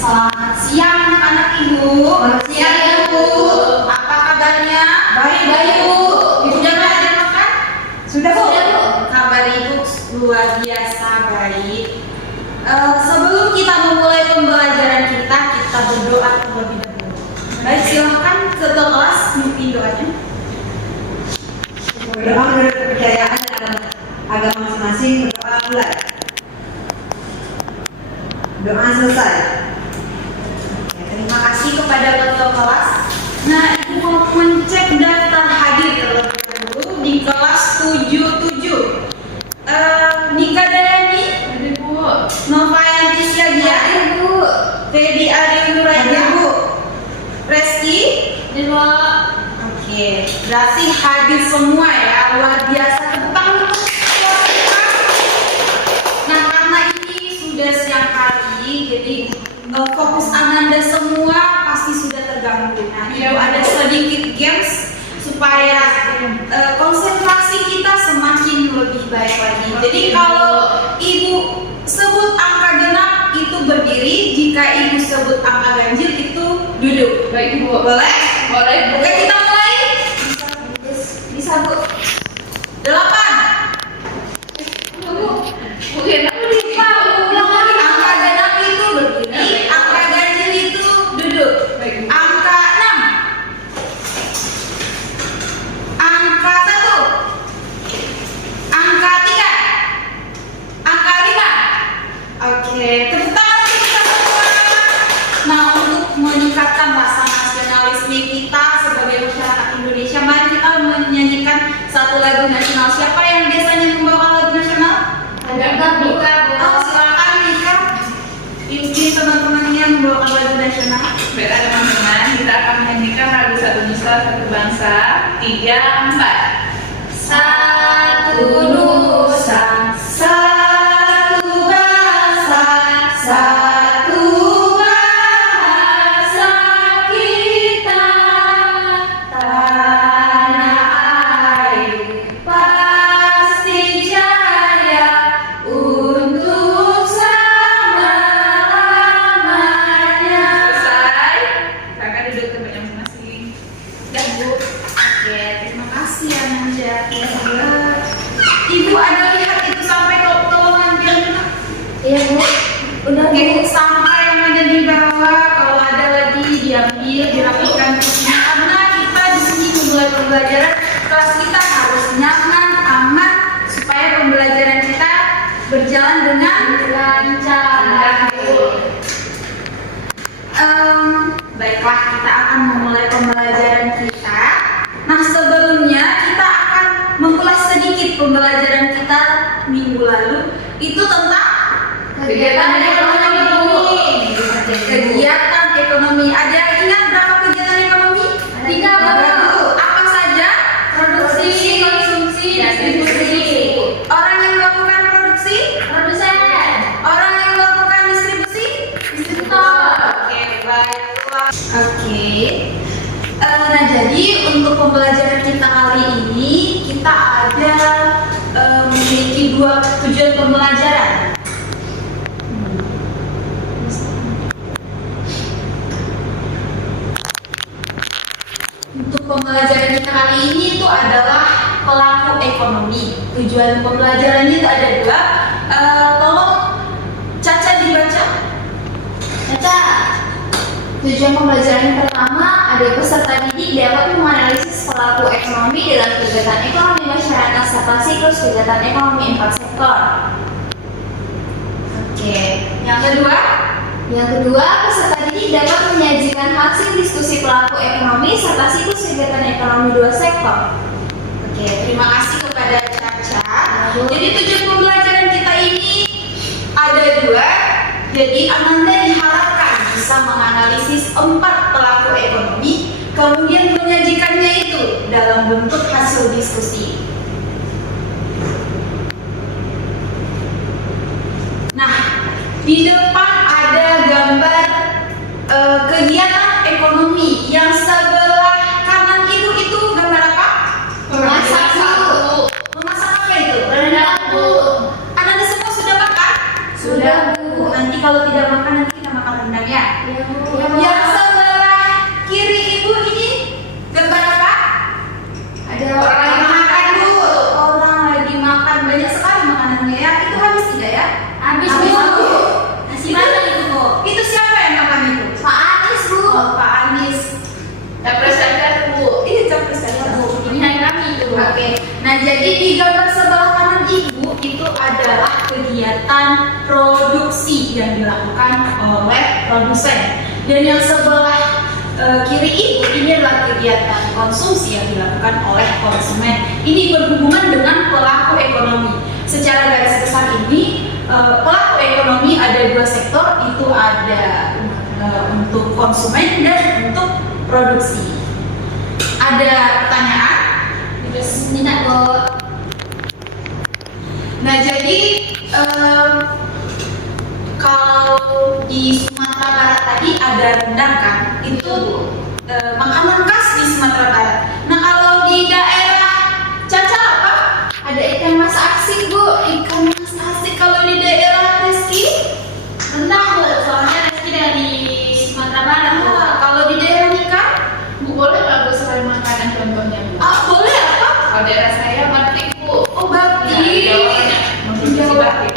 Selamat siang anak ibu. Selamat siang ya Bu. Apa kabarnya? Baik Bu. Ibu udah belajar makan? Sudah Bu. Kabar ibu luar biasa baik. Sebelum kita memulai pembelajaran kita berdoa terlebih dahulu. Baik, silahkan ke kelas mimpin doanya. Berdoa menurut kepercayaan dalam agama masing-masing. Berdoa mulai. Doa selesai. Terima kasih kepada ketua kelas. Nah, ibu mau mencek daftar hadir terlebih dahulu di kelas 77. Nika Dayani, Ibu. Nova Yanti Siagia, Ibu. Feby Ari Nuraini, Bu. Reski. Ibu. Oke, berarti hadir semua ya, luar biasa. Tepuk tangan untuk semua. Nah, karena ini sudah siang hari, jadi fokus Ananda semua pasti sudah terganggu. Nah, ibu ada sedikit games supaya konsentrasi kita semakin lebih baik lagi. Jadi kalau ibu sebut angka genap itu berdiri, jika ibu sebut angka ganjil itu duduk. Baik Bu. Boleh? Boleh Bu. Oke, kita mulai. Bisa Bu. 8. Bu. Mungkin aku lupa. Angka genap itu berdiri, angka ganjil itu duduk. Baik Bu. Angka 6. Angka 1. Angka 3. Angka 5. Oke, tepuk tangan untuk kita semua. Nah, untuk meningkatkan rasa nasionalisme kita sebagai masyarakat Indonesia, mari kita menyanyikan satu lagu nasional. Siapa yang biasanya membawakan lagu nasional? Ada buka Bu. Oh, silakan Nika. Ini teman-temannya membawakan lagu nasional. Baiklah teman-teman, kita akan menyanyikan lagu Satu Nusa Satu Bangsa 3, 4. Satu nusa, satu bangsa, satu bahasa kita, tanah air pasti jaya untuk selama-lamanya. Selesai. Kakak duduk tempatnya masing-masing. Dan Bu, oke, terima kasih Ananda. Ibu ada lihat itu sampai ke tolongan biar kena. Iya Bu. Udah Oke, sampah yang ada di bawah kalau ada lagi diambil, dirapikan di sini. Karena kita di sini memulai pembelajaran, kelas kita harus nyaman, aman supaya pembelajaran kita berjalan dengan lancar. Baiklah, kita akan memulai pembelajaran kita. Nah, sebelumnya kita akan mengulas sedikit pembelajaran kita minggu lalu. Itu tentang Kegiatan ekonomi. Kegiatan ekonomi. Ada yang ingat berapa kegiatan ekonomi? 3 Bu. Apa saja? Produksi, konsumsi, distribusi. Orang yang melakukan produksi? Produsen. Orang yang melakukan distribusi? Distributor. Oke, baiklah. Oke. Nah, jadi untuk pembelajaran kita kali ini kita ada memiliki 2 tujuan pembelajaran. Untuk pembelajaran kita kali ini itu adalah pelaku ekonomi. Tujuan pembelajarannya itu ada 2. Tolong Caca dibaca. Caca, tujuan pembelajaran yang pertama ada peserta didik dapat menganalisis pelaku ekonomi dalam kegiatan ekonomi masyarakat serta siklus kegiatan ekonomi 4 sektor. Oke. Yang kedua, Yang kedua, peserta didik dapat menyajikan hasil diskusi pelaku ekonomi serta siklus kegiatan ekonomi 2 sektor. oke, terima kasih kepada Caca. Jadi tujuan pembelajaran kita ini ada 2. Jadi Ananda diharapkan bisa menganalisis 4 pelaku ekonomi, kemudian menyajikannya itu dalam bentuk hasil diskusi. Nah, di depan ada gambar kegiatan ekonomi. Yang sebelah kanan ibu itu gambar apa? Memasak Bu. Memasak apa itu? Rendang Bu. Ananda semua sudah makan? Sudah Bu. Nanti kalau tidak makan, nanti kita makan rendang ya. Pak Anies. Capres saja Bu. Ini capres saja Bu. Pilihan kami itu. Oke. Nah, jadi di gambar sebelah kanan Ibu itu adalah kegiatan produksi yang dilakukan oleh produsen. Dan yang sebelah kiri Ibu ini adalah kegiatan konsumsi yang dilakukan oleh konsumen. Ini berhubungan dengan pelaku ekonomi. Secara garis besar ini pelaku ekonomi ada dua sektor, itu ada untuk konsumen dan untuk produksi. Ada pertanyaan? Minta ke Nah, jadi kalau di Sumatera Barat tadi ada rendang kan, itu makanan khas di Sumatera Barat. Nah, kalau di daerah Caca apa? ada ikan mas arsik Bu. Ikan mas asik. Kalau di daerah Reski, Rendang Bu, soalnya Reski dari Sumatera Barat Bu. kalau di daerah Nika, Bu boleh nggak Bu sekali makanan contohnya Bu? boleh apa? Kalau daerah saya batik Bu. Oh, bakti. Nah, di Jawanya mengkonsumsi batik.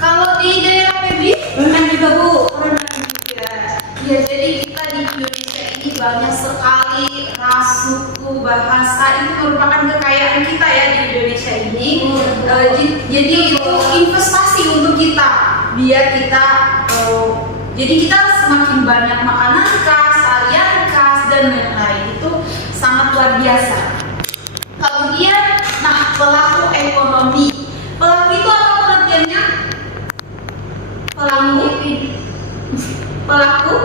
Kalau di daerah Febri, rendang juga Bu, rendang juga. Ya, jadi kita di Indonesia ini banyak sekali ras, suku, bahasa, itu merupakan kekayaan kita ya di Indonesia ini. Jadi itu investasi untuk kita, biar kita jadi kita semakin banyak makanan khas, tarian khas dan lain-lain, itu sangat luar biasa. Kemudian, nah, pelaku ekonomi. Pelaku itu apa pengertiannya? Pelaku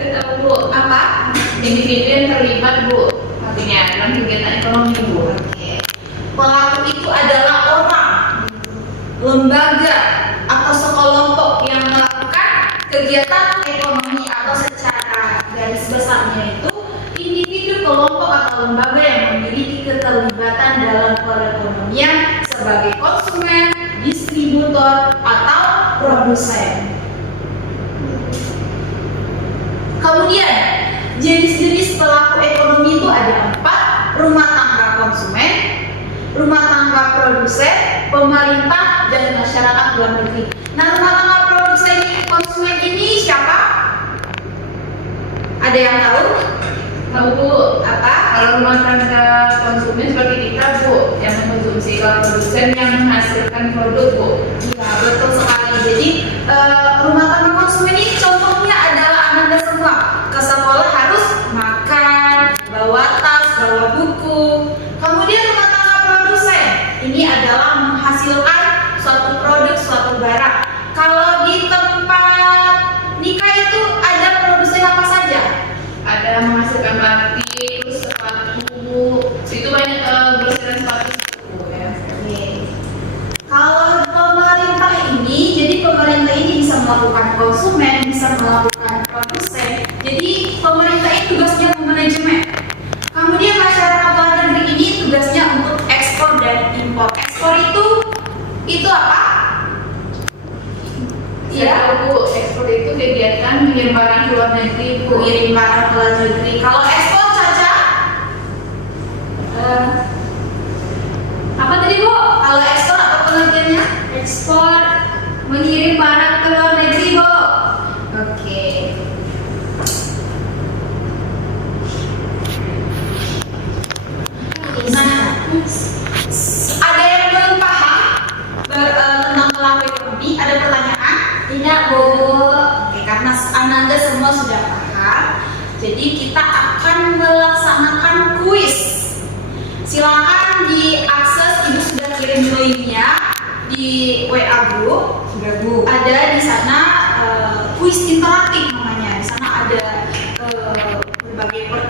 Saya tahu Bu. apa? Individu yang terlibat Bu. Artinya dalam kegiatan ekonomi Bu. Pelaku itu adalah orang, lembaga, atau sekelompok yang melakukan kegiatan ekonomi, atau secara garis besarnya itu individu, kelompok, atau lembaga yang memiliki keterlibatan dalam perekonomian sebagai konsumen, distributor, atau produsen. Kemudian, jenis-jenis pelaku ekonomi itu ada 4: rumah tangga konsumen, rumah tangga produsen, pemerintah, dan masyarakat luar negeri. Nah, rumah tangga produsen konsumen ini siapa? Ada yang tahu? Tahu Bu. Apa? Kalau rumah tangga konsumen seperti kita Bu, yang mengkonsumsi. Kalau produsen yang menghasilkan produk Bu. Iya, betul sekali. Jadi rumah tangga konsumen ini contohnya adalah Anda semua ke sekolah harus makan, bawa tas, bawa buku. Kemudian rumah tangga produsen ini adalah menghasilkan suatu produk, suatu barang. Kalau di tempat nikah itu ada produsen apa saja? Ada menghasilkan batik, terus sepatu, itu banyak grosiran sepatu Bu ya. Kalau pemerintah ini, jadi pemerintah ini bisa melakukan konsumen, bisa melakukan produsen. Jadi pemerintah ini tugasnya memanajemen. Kemudian masyarakat luar negeri ini tugasnya untuk ekspor dan impor. Ekspor itu apa? Saya tahu Bu, ekspor itu kegiatan mengirim barang ke luar negeri Bu. Mengirim barang ke luar negeri. Kalau ekspor Caca? Apa tadi Bu? Kalau ekspor apa pengertiannya? Ekspor mengirim barang ke luar negeri Bu. Oke. Nah, ada yang belum paham tentang pelaku ekonomi? Ada pertanyaan? Tidak Bu. Oke, karena Ananda semua sudah paham, jadi kita akan melaksanakan kuis. Silakan diakses, Ibu sudah kirim linknya di WA group. Sudah Bu. Ada di sana kuis interaktif namanya. Di sana ada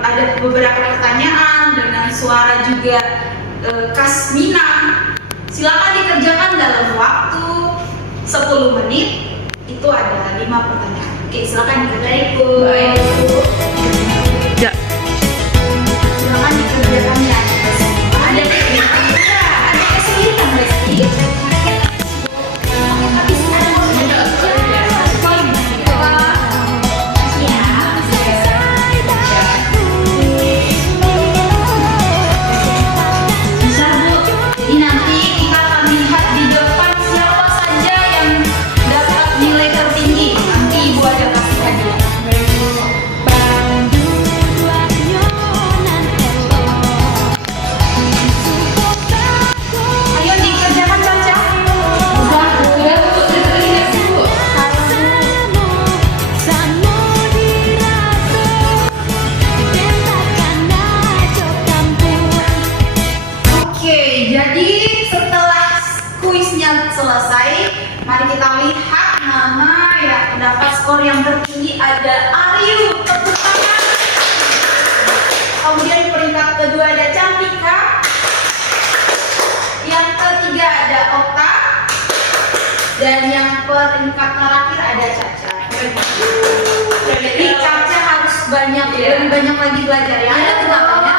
ada beberapa pertanyaan dengan suara juga khas Minang. Silakan dikerjakan dalam waktu 10 menit. Itu ada 5 pertanyaan. Oke, silakan dikerjakan Bu. Baik Bu. Silakan dikerjakan ya. Ada ada kesulitan Reski. Bisa Bu. Jadi nanti kita akan lihat di depan siapa saja yang dapat nilai tertinggi. Nanti Ibu ada kasih hadiah. yang tertinggi ada Aryu, tepuk tangan. Kemudian peringkat kedua ada Cantika. Yang ketiga ada Okta. Dan yang peringkat terakhir ada Caca. Jadi Caca harus lebih banyak lagi belajar ya. Ada kendalanya?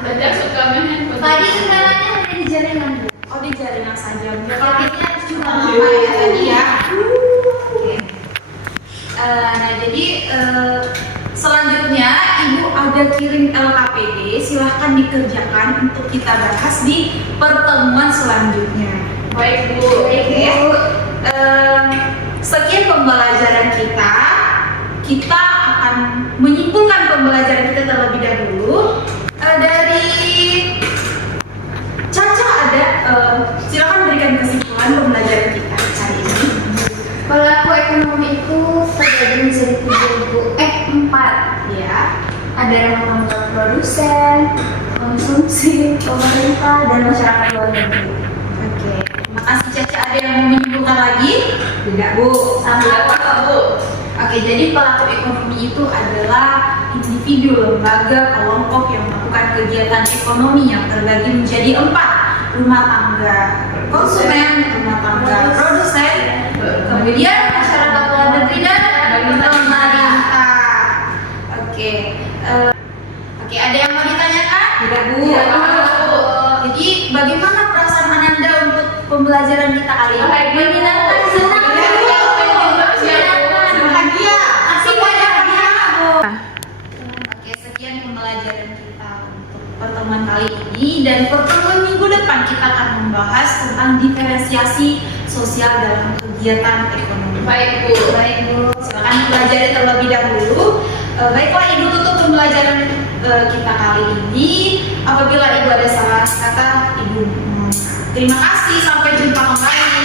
Caca suka main handphone. Tadi kendalanya ada di jaringan, Bu. Oh, di jaringan saja. Jaketnya cuma Apa ya tadi ya? Oke. Nah, jadi selanjutnya Ibu ada kirim LKPD, silahkan dikerjakan untuk kita bahas di pertemuan selanjutnya. Baik Bu. Oke. Sekian pembelajaran kita. Kita akan menyimpulkan pembelajaran kita terlebih dahulu. Dari Caca ada, silakan berikan kesimpulan pembelajaran kita hari ini. Pelaku ekonomi itu terbagi menjadi 4 Ya. ada yang mengontrol produsen, konsumsi, pemerintah, dan masyarakat luar negeri. Oke. Makasih Caca. Ada yang mau menyimpulkan lagi? Tidak, Bu. Tidak apa Bu. Oke, jadi pelaku ekonomi itu adalah individu, lembaga, kelompok yang melakukan kegiatan ekonomi yang terbagi menjadi 4: rumah tangga, konsumen, rumah tangga, produsen, kemudian masyarakat luar negeri dan pemerintah. Oke, oke, ada yang mau ditanyakan? Tidak, Bu. Tidak apa Bu. Jadi bagaimana perasaan Ananda untuk pembelajaran kita kali ini? Menyenangkan, senang. Bahagia. Asik bahagia. Oke, sekian pembelajaran kita untuk pertemuan kali ini, dan pertemuan minggu depan kita akan membahas tentang diferensiasi sosial dalam kegiatan ekonomi. Baik Bu. Baik Bu, silakan pelajari terlebih dahulu. Baiklah Ibu, tutup pembelajaran kita kali ini. Apabila Ibu ada salah kata, Ibu terima kasih, sampai jumpa kembali.